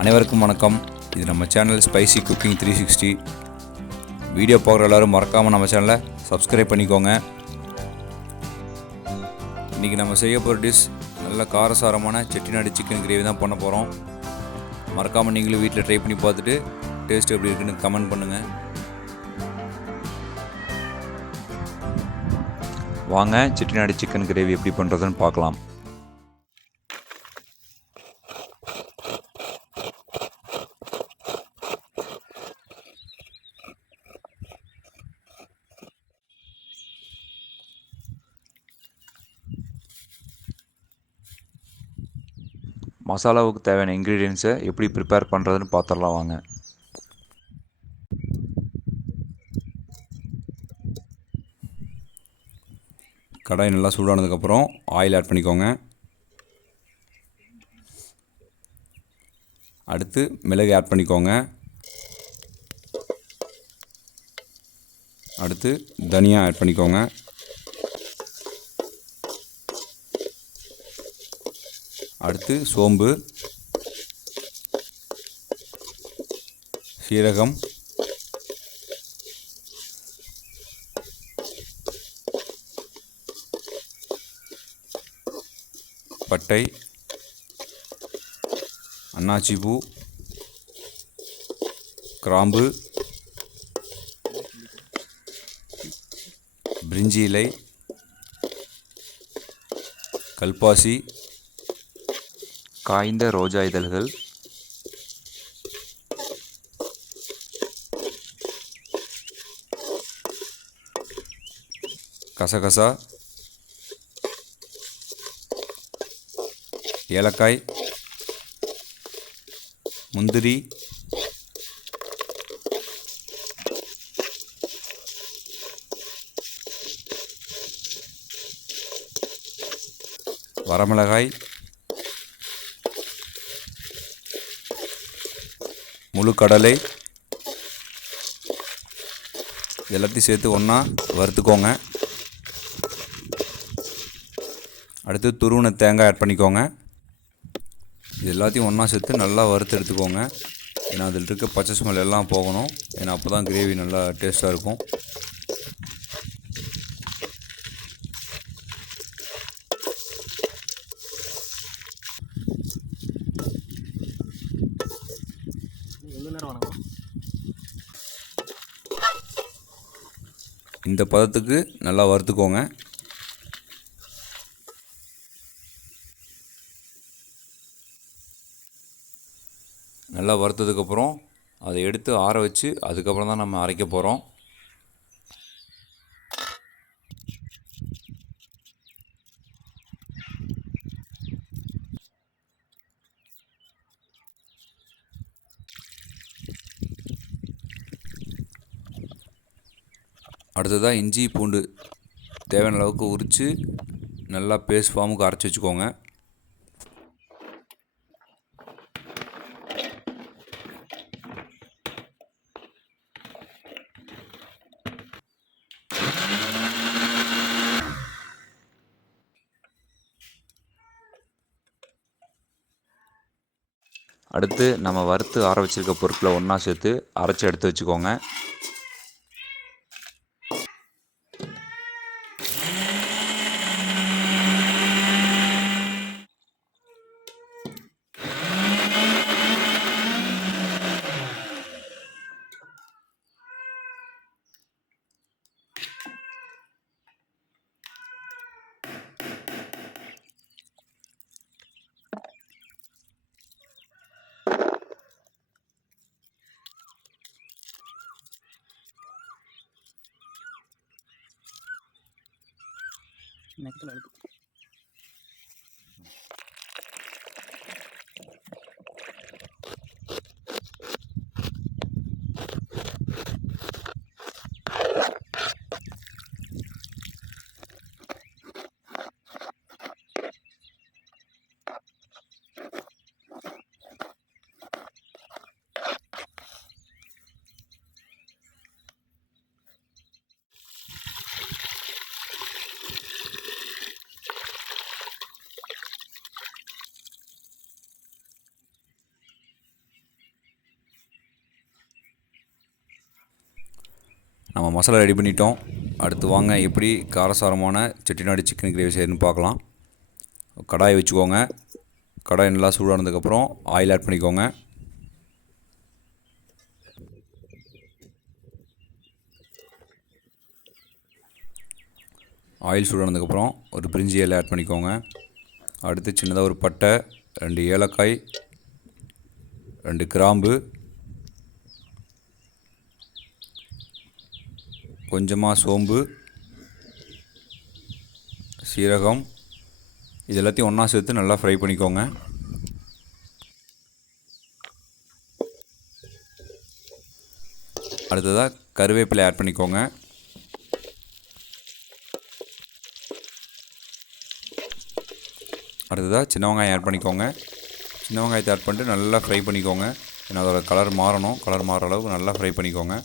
அனைவருக்கும் வணக்கம். இது நம்ம சேனல் ஸ்பைசி குக்கிங் 360. வீடியோ பார்க்குற எல்லோரும் மறக்காமல் நம்ம சேனலை சப்ஸ்கிரைப் பண்ணிக்கோங்க. இன்றைக்கி நம்ம செய்ய போகிற டிஷ் நல்ல காரசாரமான செட்டிநாடு சிக்கன் கிரேவி தான் பண்ண போகிறோம். மறக்காமல் நீங்களும் வீட்டில் ட்ரை பண்ணி பார்த்துட்டு டேஸ்ட் எப்படி இருக்குன்னு கமெண்ட் பண்ணுங்கள். வாங்க செட்டிநாடு சிக்கன் கிரேவி எப்படி பண்ணுறதுன்னு பார்க்கலாம். மசாலாவுக்கு தேவையான இன்க்ரீடியன்ஸை எப்படி ப்ரிப்பேர் பண்ணுறதுன்னு பார்த்துடலாம் வாங்க. கடாய் நல்லா சூடானதுக்கப்புறம் ஆயில் ஆட் பண்ணிக்கோங்க. அடுத்து மிளகு ஆட் பண்ணிக்கோங்க. அடுத்து தனியா ஆட் பண்ணிக்கோங்க. அடுத்து சோம்பு, சீரகம், பட்டை, அன்னாச்சி பூ, கிராம்பு, பிரிஞ்சி இலை, கல்பாசி, காய்ந்த ரோஜா இதழ்கள், கசகசா, ஏலக்காய், முந்திரி, வரமிளகாய், முழு கடலை, எல்லாத்தையும் சேர்த்து ஒன்றா வறுத்துக்கோங்க. அடுத்து துருவின தேங்காய் ஆட் பண்ணிக்கோங்க. இது எல்லாத்தையும் ஒன்றா சேர்த்து நல்லா வறுத்து எடுத்துக்கோங்க. ஏன்னா அதில் இருக்க பச்சை ஸ்மெல் எல்லாம் போகணும். ஏன்னா அப்போ தான் கிரேவி நல்லா டேஸ்ட்டாக இருக்கும். இந்த பதத்துக்கு நல்லா வறுத்துக்கோங்க. நல்லா வறுத்ததுக்கப்புறம் அதை எடுத்து ஆற வச்சு அதுக்கப்புறம் தான் நம்ம அரைக்க போகிறோம். அடுத்ததாக இஞ்சி பூண்டு தேவையான அளவுக்கு உரித்து நல்லா பேஸ்ட் ஃபார்முக்கு அரைச்சி வச்சுக்கோங்க. அடுத்து நம்ம வறுத்து ஆற வச்சுருக்க பொருட்களை ஒன்றா சேர்த்து அரைச்சி எடுத்து வச்சுக்கோங்க. நெக்கில் அழுக்கு. நம்ம மசாலா ரெடி பண்ணிட்டோம். அடுத்து வாங்க எப்படி காரசாரமான செட்டிநாடு சிக்கன் கிரேவி செய்யணும்னு பார்க்கலாம். கடாயை வச்சுக்கோங்க. கடாய் நல்லா சூடானதுக்கப்புறம் ஆயில் ஆட் பண்ணிக்கோங்க. ஆயில் சூடானதுக்கப்புறம் ஒரு பிரிஞ்சி இலை ஆட் பண்ணிக்கோங்க. அடுத்து சின்னதாக ஒரு பட்டை, 2 ஏலக்காய், 2 கிராம்பு, கொஞ்சமாக சோம்பு, சீரகம், இது எல்லாத்தையும் ஒன்றா சேர்த்து நல்லா ஃப்ரை பண்ணிக்கோங்க. அடுத்ததாக கருவேப்பிலை ஆட் பண்ணிக்கோங்க. அடுத்ததாக சின்ன வெங்காயம் ஆட் பண்ணிக்கோங்க. சின்ன வெங்காயத்தை ஆட் பண்ணிட்டு நல்லா ஃப்ரை பண்ணிக்கோங்க. ஏன்னா அதோட கலர் மாறணும். கலர் மாறுற அளவுக்கு நல்லா ஃப்ரை பண்ணிக்கோங்க.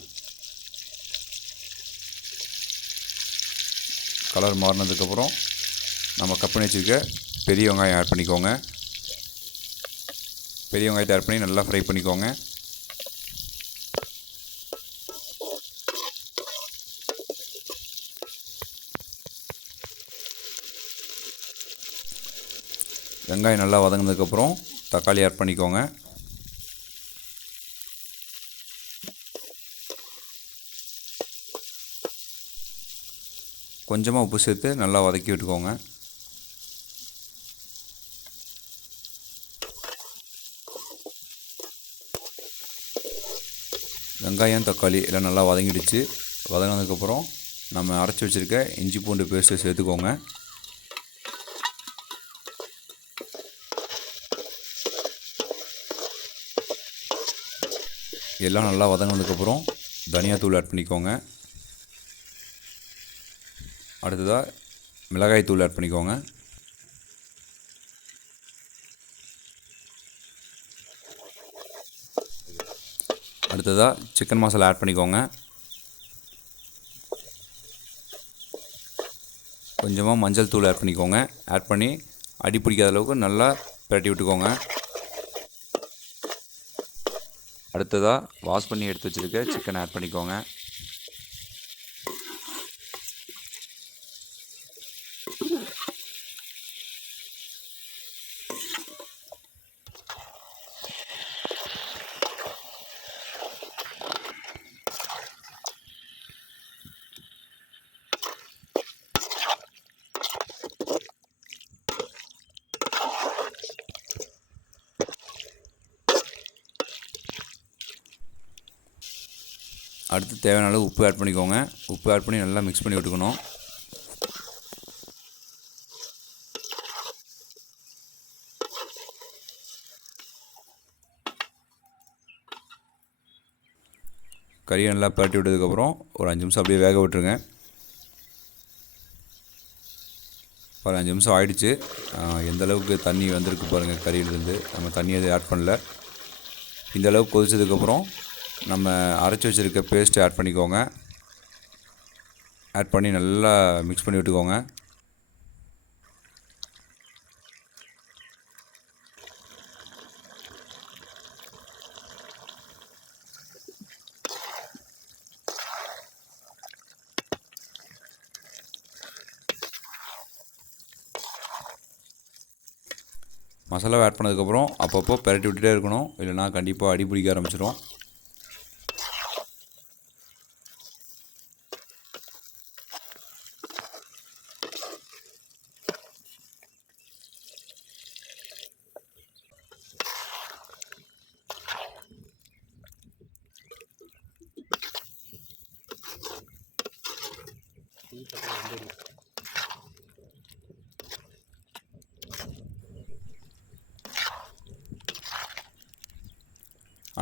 கலர் மாறினதுக்கப்புறம் நம்ம கட் பண்ணி வச்சுருக்க பெரிய வெங்காயம் ஆட் பண்ணிக்கோங்க. பெரிய வெங்காயத்தை ஆட் பண்ணி நல்லா ஃப்ரை பண்ணிக்கோங்க. வெங்காயம் நல்லா வதங்கினதுக்கப்புறம் தக்காளி ஆட் பண்ணிக்கோங்க. கொஞ்சமாக உப்பு சேர்த்து நல்லா வதக்கி விட்டுக்கோங்க. வெங்காயம் தக்காளி எல்லாம் நல்லா வதங்கிடுச்சு. வதங்கினதுக்கப்புறம் நம்ம அரைச்சி வச்சுருக்க இஞ்சி பூண்டு பேஸ்ட்டை சேர்த்துக்கோங்க. எல்லாம் நல்லா வதங்கினதுக்கப்புறம் தனியாத்தூள் ஆட் பண்ணிக்கோங்க. அடுத்ததாக மிளகாய் தூள் ஆட் பண்ணிக்கோங்க. அடுத்ததாக சிக்கன் மசாலா ஆட் பண்ணிக்கோங்க. கொஞ்சமாக மஞ்சள் தூள் ஆட் பண்ணிக்கோங்க. ஆட் பண்ணி அடி பிடிக்காத அளவுக்கு நல்லா பிரட்டி விட்டுக்கோங்க. அடுத்ததாக வாஷ் பண்ணி எடுத்து வச்சுருக்க சிக்கன் ஆட் பண்ணிக்கோங்க. அடுத்து தேவையான அளவு உப்பு ஆட் பண்ணிக்கோங்க. உப்பு ஆட் பண்ணி நல்லா மிக்ஸ் பண்ணி விட்டுக்கணும். கறியை நல்லா பரட்டி விட்டதுக்கப்புறம் ஒரு 5 நிமிஷம் அப்படியே வேக விட்டுருங்க. ஒரு 5 நிமிஷம் ஆயிடுச்சு. எந்த அளவுக்கு தண்ணி வந்திருக்கு பாருங்கள் கறியிலேருந்து. நம்ம தண்ணி எதுவும் ஆட் பண்ணல. இந்த அளவுக்கு கொதிச்சதுக்கப்புறம் நம்ம அரைச்சி வச்சுருக்க பேஸ்ட்டு ஆட் பண்ணிக்கோங்க. ஆட் பண்ணி நல்லா மிக்ஸ் பண்ணி விட்டுக்கோங்க. மசாலாவை ஆட் பண்ணதுக்கப்புறம் அப்பப்போ பெரட்டி விட்டுட்டே இருக்கணும். இல்லைனா கண்டிப்பாக அடி பிடிக்க ஆரம்பிச்சிடும்.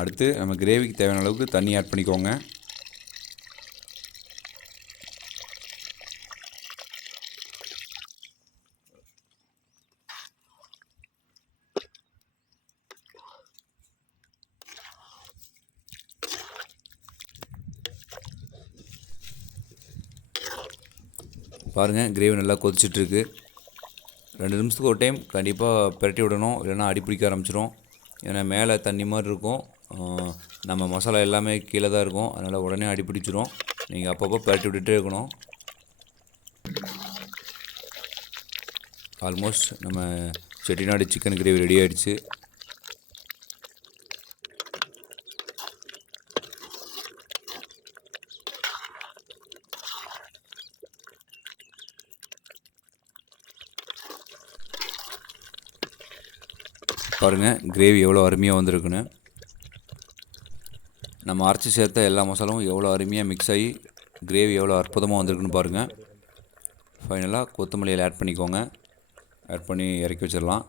அடுத்து நம்ம கிரேவிக்கு தேவையான அளவுக்கு தண்ணி ஆட் பண்ணிக்கோங்க. பாருங்கள், கிரேவி நல்லா கொதிச்சிட்ருக்கு. 2 நிமிஷத்துக்கு ஒரு டைம் கண்டிப்பாக பிரட்டி விடணும். இல்லைனா அடி பிடிக்க ஆரம்பிச்சிடும். ஏன்னா மேலே தண்ணி மாதிரி இருக்கும். நம்ம மசாலா எல்லாமே கீழே தான் இருக்கும். அதனால் உடனே அடி பிடிச்சிரும். நீங்கள் அப்பப்போ பரட்டி விட்டுட்டே இருக்கணும். ஆல்மோஸ்ட் நம்ம செட்டிநாடு சிக்கன் கிரேவி ரெடி ஆகிடுச்சு. பாருங்கள் கிரேவி எவ்வளோ அருமையாக வந்திருக்குன்னு. நம்ம அரைச்சி சேர்த்த எல்லா மசாலாவும் எவ்வளோ அருமையாக மிக்ஸ் ஆகி கிரேவி எவ்வளோ அற்புதமாக வந்திருக்குன்னு பாருங்கள். ஃபைனலாக கொத்தமல்லியில் ஆட் பண்ணிக்கோங்க. ஆட் பண்ணி இறக்கி வச்சிடலாம்.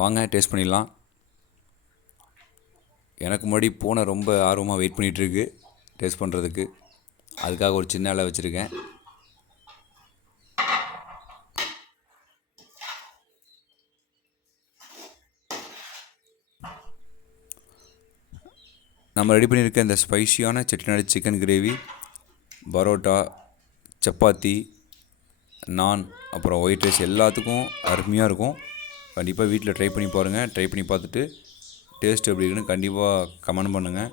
வாங்க டேஸ்ட் பண்ணிடலாம். எனக்கு முன்னாடி பூனை ரொம்ப ஆர்வமாக வெயிட் பண்ணிகிட்ருக்கு டேஸ்ட் பண்ணுறதுக்கு. அதுக்காக ஒரு சின்ன இலை வச்சுருக்கேன். நம்ம ரெடி பண்ணியிருக்க இந்த ஸ்பைசியான செட்டிநாடு சிக்கன் கிரேவி பரோட்டா, சப்பாத்தி, நான், அப்புறம் ஒயிட் ரைஸ் எல்லாத்துக்கும் அருமையாக இருக்கும். கண்டிப்பாக வீட்டில் ட்ரை பண்ணி பாருங்கள். ட்ரை பண்ணி பார்த்துட்டு டேஸ்ட் எப்படி இருக்குன்னு கண்டிப்பாக கமெண்ட் பண்ணுங்கள்.